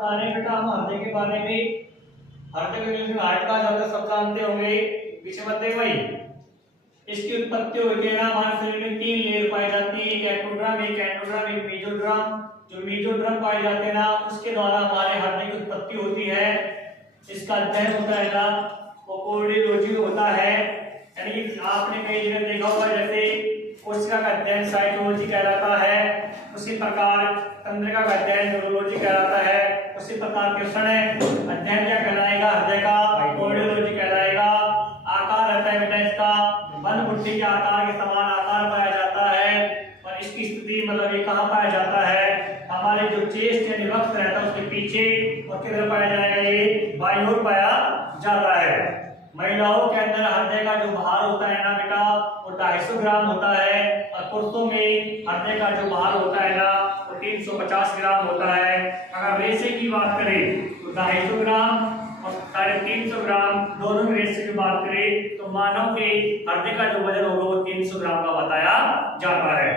बेटा हम हृदय के बारे में हृदय के हार्ट का ज्यादा सब जानते होंगे विषय मध्य वही इसकी उत्पत्ति होती है ना हमारे शरीर में तीन लेयर पाई जाती है, एक एंडोड्रम, एक एंडोड्रम, एक मेसोड्रम। जो मेसोड्रम पाए जाते हैं ना उसके द्वारा हमारे हृदय की उत्पत्ति होती है। इसका अध्ययन होता है ना वो कार्डियोलॉजी होता है। यानी कि आपने कई जगह देखा होगा जैसे कोशिका का अध्ययन साइटोलॉजी कहलाता है, उसी प्रकार तंत्रिका का अध्ययन न्यूरोलॉजी कहलाता है, उसी प्रकार कृष्ण अध्ययन क्या कहलाएगा हृदय का कार्डियोलॉजी कहलाएगा। आकार रहता है बेटा इसका बंद बुट्टी के आकार के समान आकार पाया जाता है और इसकी स्थिति मतलब ये कहाँ पाया जाता है हमारे जो चेस्ट यानी वक्ष रहता है उसके पीछे और किधर पाया जाएगा ये बाईं ओर पाया जाता है। महिलाओं के अंदर हृदय का जो भार होता है ना बेटा वो 250 ग्राम होता है और पुरुषों में हृदय का जो भार होता है ना वो 350 ग्राम होता है। अगर रेशे की बात करें तो 250 ग्राम और 350 ग्राम दोनों में रेशे की बात करें तो मानव के हृदय का जो वजन होगा वो 300 ग्राम का बताया जाता है।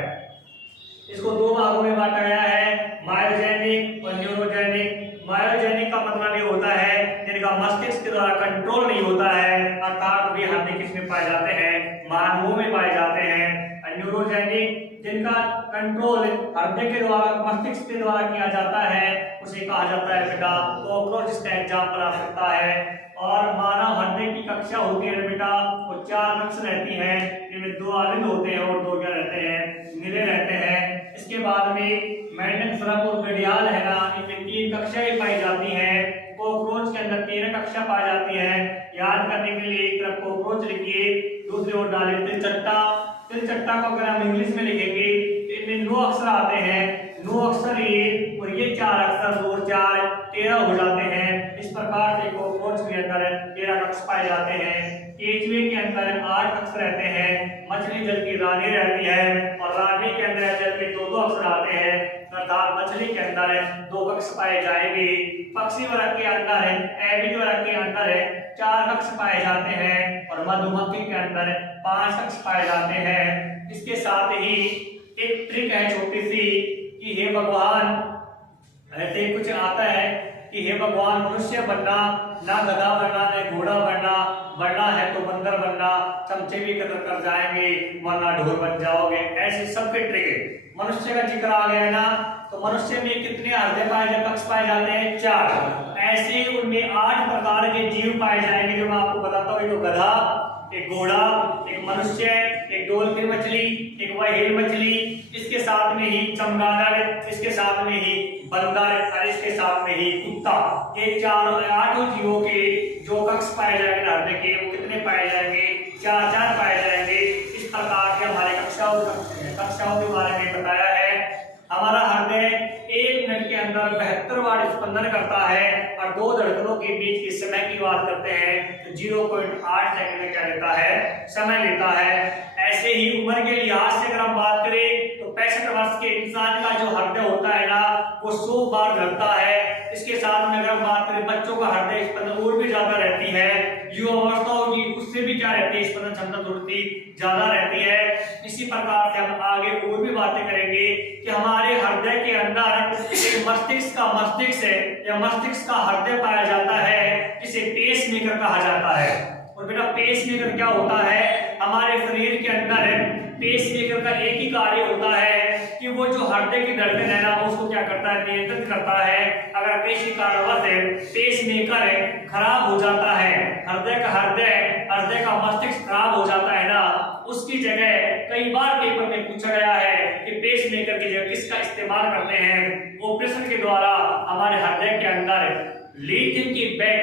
इसको दो भागों में बांटा गया है, मायोजेनिक और न्यूरोजेनिक। मायोजेनिक का मतलब ये होता है जिनका मस्तिष्क के द्वारा कंट्रोल नहीं होता है अर्थात वे हृदय किसमें पाए जाते हैं मानवों में पाए जाते हैं। न्यूरोजेनिक जिनका कंट्रोल हृदय के द्वारा मस्तिष्क के द्वारा किया जाता है उसे कहा जाता है बेटा कॉकरोच। इसका एग्जाम्पल आ सकता है। और मानव हृदय की कक्षा होती है बेटा वो 4 कक्ष रहती है जिनमें 2 आलिंद होते हैं और 2 क्या रहते हैं नीले रहते हैं। इसके बाद में मेंडन सरक और घड़ियाल है ना इनमें 3 कक्षाएं पाई जाती हैं। कॉकरोच के अंदर 13 कक्षा पाई जाती है। याद करने के लिए एक तरफ कॉकरोच लिखिए दूसरी ओर डालें तिलचट्टा। तिलचट्टा को अगर हम इंग्लिश में लिखेंगे इनमें 9 अक्षर आते हैं, 9 अक्षर ये और ये 4 अक्षर 2 और 4 13 हो जाते हैं। इस प्रकार से कॉकरोच के अंदर 13 कक्ष पाए जाते हैं। केचुए के अंदर 8 कक्ष रहते हैं। मछली जल की रानी रहती है और रानी के अंदर जल के 2-2 अक्षर आते हैं अर्थात मछली के अंदर 2 कक्ष पाए जाएंगे। पक्षी वर्ग के अंदर एविड वर्ग के अंदर 4 कक्ष पाए जाते हैं और मधुमक्खी के अंदर 5 कक्ष पाए जाते हैं। इसके साथ ही एक ट्रिक है छोटी सी कि हे भगवान ऐसे कुछ आता है कि हे भगवान मनुष्य बनना ना गधा बनना ना घोड़ा बनना है तो बंदर बनना, चमचे भी कदर कर जाएंगे वरना ढोर बन जाओगे। ऐसे सबके ट्रिक है। मनुष्य का जिक्र आ गया ना तो मनुष्य में कितने हृदय पाए जाते कक्ष पाए जाते हैं 4। ऐसे उनमें 8 प्रकार के जीव पाए जाएंगे जो मैं आपको बताता हूँ। एक गधा, एक घोड़ा, एक मनुष्य, एक डॉल्फिन मछली, एक व्हेल मछली, इसके साथ में ही चमगादड़, इसके साथ में ही बंदर और इसके साथ में ही कुत्ता। ये 8 जीवों के जो कक्ष पाए जाएंगे हृदय के वो कितने पाए जाएंगे 4 पाए जाएंगे। इस प्रकार के हमारे कक्षाओं के बारे में बताया है। हमारा हृदय 1 मिनट के अंदर 72 बार स्पंदन करता है और 2 धड़कनों के बीच के समय की बात करते हैं तो 0.8 सेकंड में क्या लेता है समय लेता है। ऐसे ही उम्र के लिहाज से अगर हम बात करें तो 65 वर्ष के इंसान का जो हृदय होता है ना वो 100 बार धड़कता है। इसके साथ में अगर हम बात करें बच्चों का हृदय स्पंदन और भी ज्यादा रहती है। युवा अवस्था होगी उससे भी क्या रहती है स्पंदन क्षमता थोड़ी ज्यादा रहती है। इसी प्रकार से हम आगे और भी बातें करेंगे कि हमारे हृदय के अंदर एक मस्तिष्क है या मस्तिष्क का हृदय पाया जाता है जिसे पेस मेकर कहा जाता है। और बेटा पेस मेकर क्या होता है हमारे शरीर के अंदर पेस मेकर का एक ही कार्य होता है कि वो जो हृदय की धड़कन है ना उसको क्या करता है नियंत्रित करता है। अगर किसी कारणवश पेस मेकर खराब हो जाता है हृदय का मस्तिष्क खराब हो जाता है ना उसकी जगह कई बार पेपर में पूछा गया है कि पेस मेकर की जगह किसका इस्तेमाल करते हैं। ऑपरेशन के द्वारा हमारे हृदय के अंदर लिथियम की बैटरी